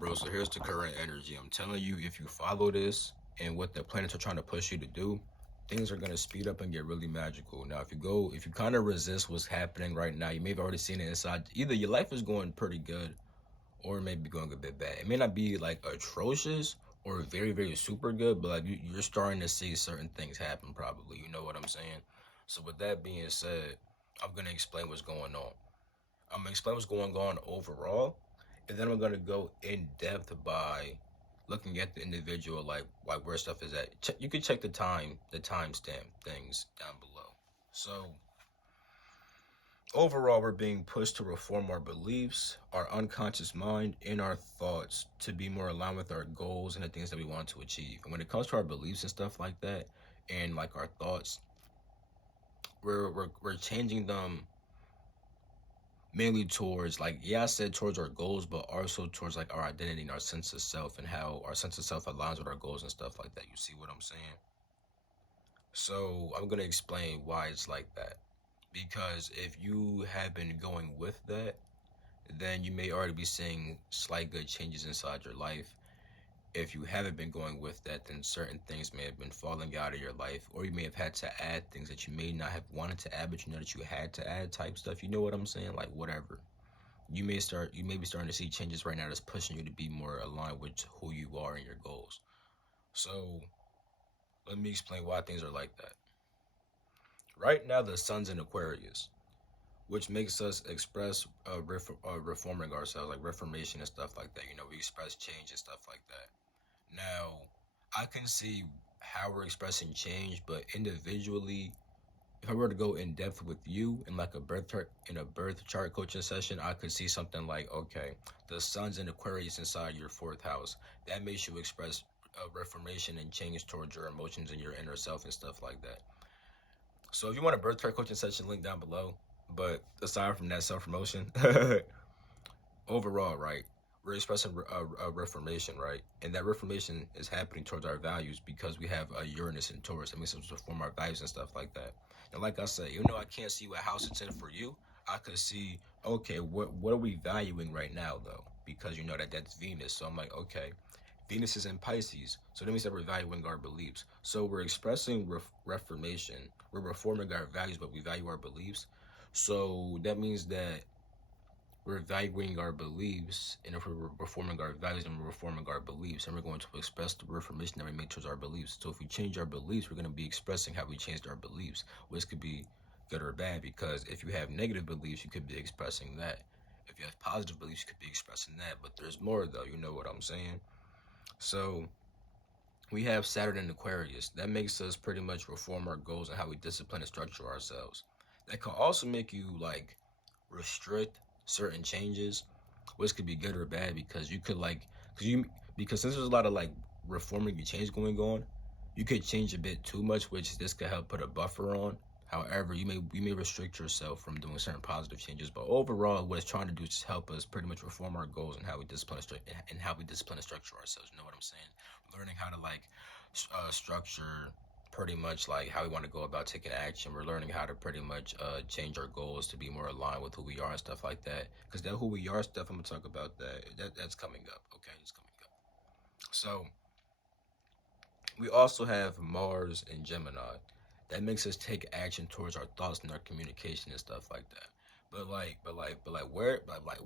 bro, so here's the current energy. I'm telling you, if you follow this and what the planets are trying to push you to do, things are going to speed up and get really magical. Now, if you kind of resist what's happening right now, you may have already seen it inside. Either your life is going pretty good or it may be going a bit bad. It may not be like atrocious or very, very super good, but like you're starting to see certain things happen probably. You know what I'm saying? So with that being said, I'm going to explain what's going on. I'm going to explain what's going on overall, and then I'm going to go in depth by looking at the individual, like where stuff is at. You can check the timestamp things down below. So overall, we're being pushed to reform our beliefs, our unconscious mind, and our thoughts to be more aligned with our goals and the things that we want to achieve. And when it comes to our beliefs and stuff like that, and like our thoughts, we're changing them mainly towards, like, yeah, I said towards our goals, but also towards like our identity and our sense of self and how our sense of self aligns with our goals and stuff like that. You see what I'm saying? So I'm gonna explain why it's like that. Because if you have been going with that, then you may already be seeing slight good changes inside your life. If you haven't been going with that, then certain things may have been falling out of your life, or you may have had to add things that you may not have wanted to add, but you know that you had to add type stuff. You know what I'm saying? Like whatever. You may be starting to see changes right now that's pushing you to be more aligned with who you are and your goals. So let me explain why things are like that. Right now, the sun's in Aquarius, which makes us express reforming ourselves, like reformation and stuff like that. You know, we express change and stuff like that. Now, I can see how we're expressing change, but individually, if I were to go in depth with you in like a birth chart coaching session, I could see something like, okay, the sun's in Aquarius inside your fourth house. That makes you express reformation and change towards your emotions and your inner self and stuff like that. So if you want a birth chart coaching session, link down below. But aside from that self promotion, overall, right, we're expressing a reformation, right? And that reformation is happening towards our values because we have a Uranus and Taurus. That makes us reform our values and stuff like that. And like I said, even though I can't see what house it's in for you, I could see, okay, what are we valuing right now, though? Because you know that's Venus. So I'm like, okay, Venus is in Pisces. So that means that we're valuing our beliefs. So we're expressing reformation. We're reforming our values, but we value our beliefs. So that means that we're evaluating our beliefs, and if we're reforming our values and we're reforming our beliefs, and we're going to express the reformation that we make towards our beliefs. So if we change our beliefs, we're going to be expressing how we changed our beliefs, which could be good or bad, because if you have negative beliefs, you could be expressing that. If you have positive beliefs, you could be expressing that. But there's more, though. You know what I'm saying? So we have Saturn in Aquarius. That makes us pretty much reform our goals and how we discipline and structure ourselves. That can also make you like restrict certain changes, which could be good or bad, because you could like because since there's a lot of like reforming and change going on, you could change a bit too much, which this could help put a buffer on. However, you may restrict yourself from doing certain positive changes, but overall, what it's trying to do is just help us pretty much reform our goals and how we discipline and structure ourselves. You know what I'm saying? Learning how to like structure pretty much like how we want to go about taking action. We're learning how to pretty much change our goals to be more aligned with who we are and stuff like that. Because that who we are stuff, I'm gonna talk about that's coming up. Okay, it's coming up. So we also have Mars and Gemini. That makes us take action towards our thoughts and our communication and stuff like that.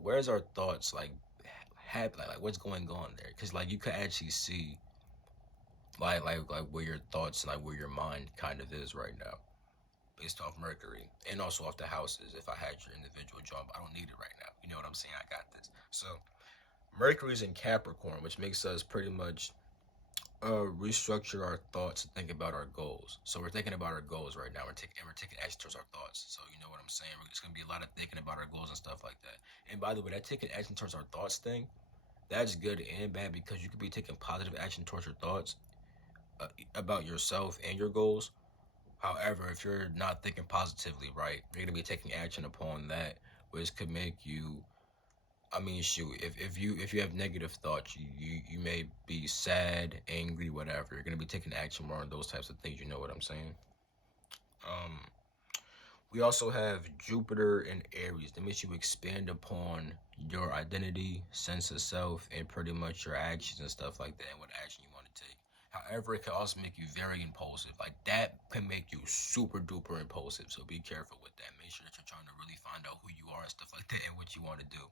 Where's our thoughts like happen? Like what's going on there? Because like you could actually see like where your thoughts and like where your mind kind of is right now, based off Mercury and also off the houses. If I had your individual job, I don't need it right now. You know what I'm saying? I got this. So Mercury's in Capricorn, which makes us pretty much restructure our thoughts and think about our goals. So we're thinking about our goals right now. We're taking action towards our thoughts. So you know what I'm saying? It's gonna be a lot of thinking about our goals and stuff like that. And by the way, that taking action towards our thoughts thing, that's good and bad, because you could be taking positive action towards your thoughts about yourself and your goals. However, if you're not thinking positively, right, you're gonna be taking action upon that, which could make you. I mean, shoot, if you have negative thoughts, you may be sad, angry, whatever. You're gonna be taking action more on those types of things. You know what I'm saying? Um, We also have Jupiter in Aries. That makes you expand upon your identity, sense of self, and pretty much your actions and stuff like that, and what action you want to take. However, it can also make you very impulsive. Like that can make you super duper impulsive. So be careful with that. Make sure that you're trying to really find out who you are and stuff like that and what you want to do.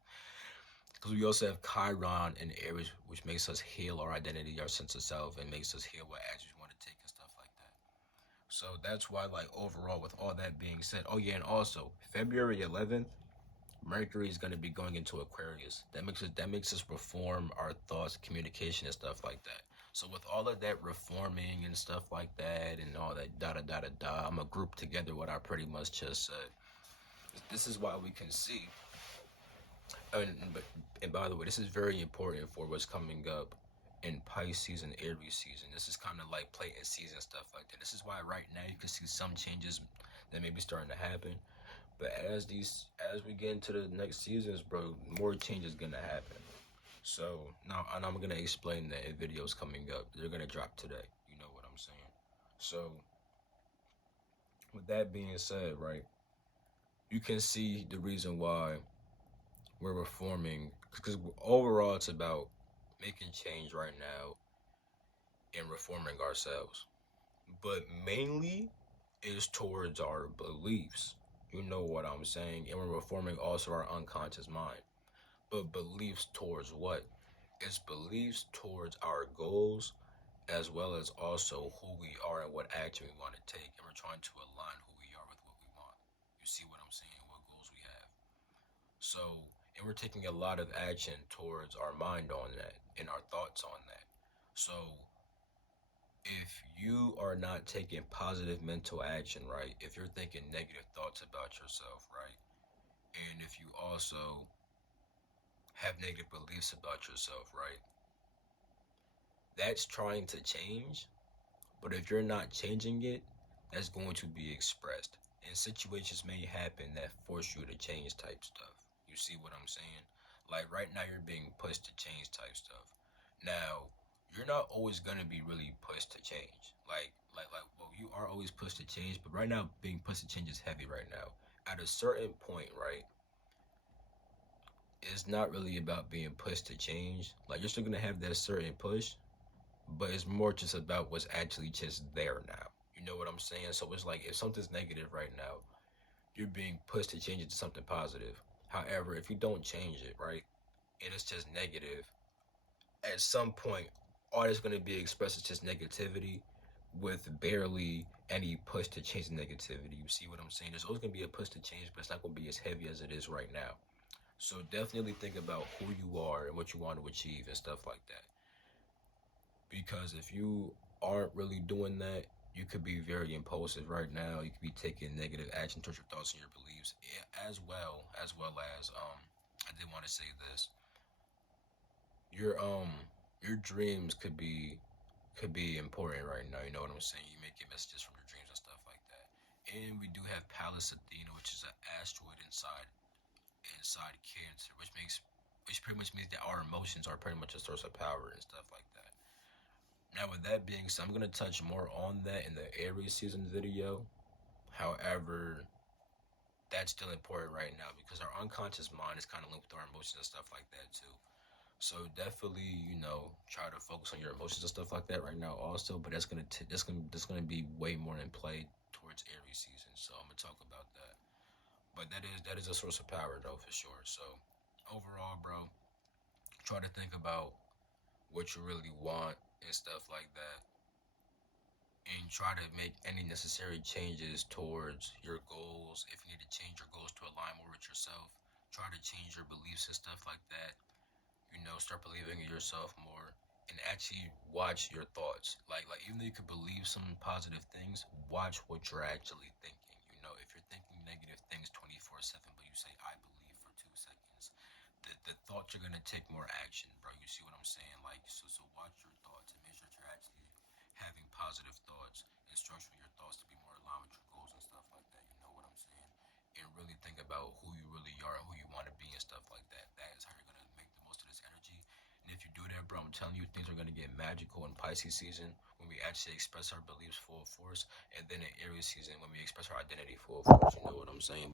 Because we also have Chiron in Aries, which makes us heal our identity, our sense of self, and makes us heal what actions we want to take and stuff like that. So that's why, like, overall, with all that being said, oh yeah, and also February 11th, Mercury is going to be going into Aquarius. That makes us reform our thoughts, communication, and stuff like that. So with all of that reforming and stuff like that, and all that da da da da da, I'm gonna group together what I pretty much just said. This is why we can see. And by the way, this is very important for what's coming up in Pisces and Aries season. This is kind of like Platon season, stuff like that. This is why right now you can see some changes that may be starting to happen. But as we get into the next seasons, bro, more changes gonna happen. So now, and I'm gonna explain that in videos coming up. They're gonna drop today. You know what I'm saying? So with that being said, right, you can see the reason why we're reforming, because overall it's about making change right now and reforming ourselves, but mainly is towards our beliefs. You know what I'm saying? And we're reforming also our unconscious mind. But beliefs towards what? It's beliefs towards our goals, as well as also who we are and what action we want to take. And we're trying to align who we are with what we want. You see what I'm saying? What goals we have. So, and we're taking a lot of action towards our mind on that and our thoughts on that. So, if you are not taking positive mental action, right? If you're thinking negative thoughts about yourself, right? And if you also have negative beliefs about yourself, right? That's trying to change, but if you're not changing it, that's going to be expressed. And situations may happen that force you to change type stuff. You see what I'm saying? Like right now, you're being pushed to change type stuff. Now, you're not always gonna be really pushed to change. Well, you are always pushed to change, but right now, being pushed to change is heavy right now. At a certain point, right, it's not really about being pushed to change. Like you're still gonna have that certain push, but it's more just about what's actually just there now. You know what I'm saying? So it's like if something's negative right now, you're being pushed to change it to something positive. However, if you don't change it, right, and it's just negative, at some point, all that's going to be expressed is just negativity with barely any push to change the negativity. You see what I'm saying? There's always going to be a push to change, but it's not going to be as heavy as it is right now. So definitely think about who you are and what you want to achieve and stuff like that. Because if you aren't really doing that, you could be very impulsive right now. You could be taking negative action towards your thoughts and your beliefs, as well as I did want to say this. Your your dreams could be important right now. You know what I'm saying? You may get messages from your dreams and stuff like that. And we do have Pallas Athena, which is an asteroid inside Cancer, which pretty much means that our emotions are pretty much a source of power and stuff like that. Now, with that being said, I'm gonna touch more on that in the Aries season video. However, that's still important right now because our unconscious mind is kind of linked with our emotions and stuff like that too. So definitely, try to focus on your emotions and stuff like that right now also. But that's gonna be way more in play towards Aries season. So I'm gonna talk about that. But that is a source of power though for sure. So overall, bro, try to think about what you really want and stuff like that, and try to make any necessary changes towards your goals. If you need to change your goals to align more with yourself, try to change your beliefs and stuff like that. Start believing in yourself more and actually watch your thoughts. Like even though you could believe some positive things, watch what you're actually thinking. If you're thinking negative things 24/7, but you say I believe for 2 seconds, the thoughts are gonna take more action, bro. You see what I'm saying? Like so watch your thoughts and make sure that you're actually having positive thoughts and structuring your thoughts to be more aligned with your goals and stuff like that. You know what I'm saying? And really think about who you really are and who you want to be and stuff like that. That is how you're gonna make the most of this energy. And if you do that bro, I'm telling you, things are gonna get magical in Pisces season when we actually express our beliefs full force, and then in Aries season when we express our identity full force. You know what I'm saying?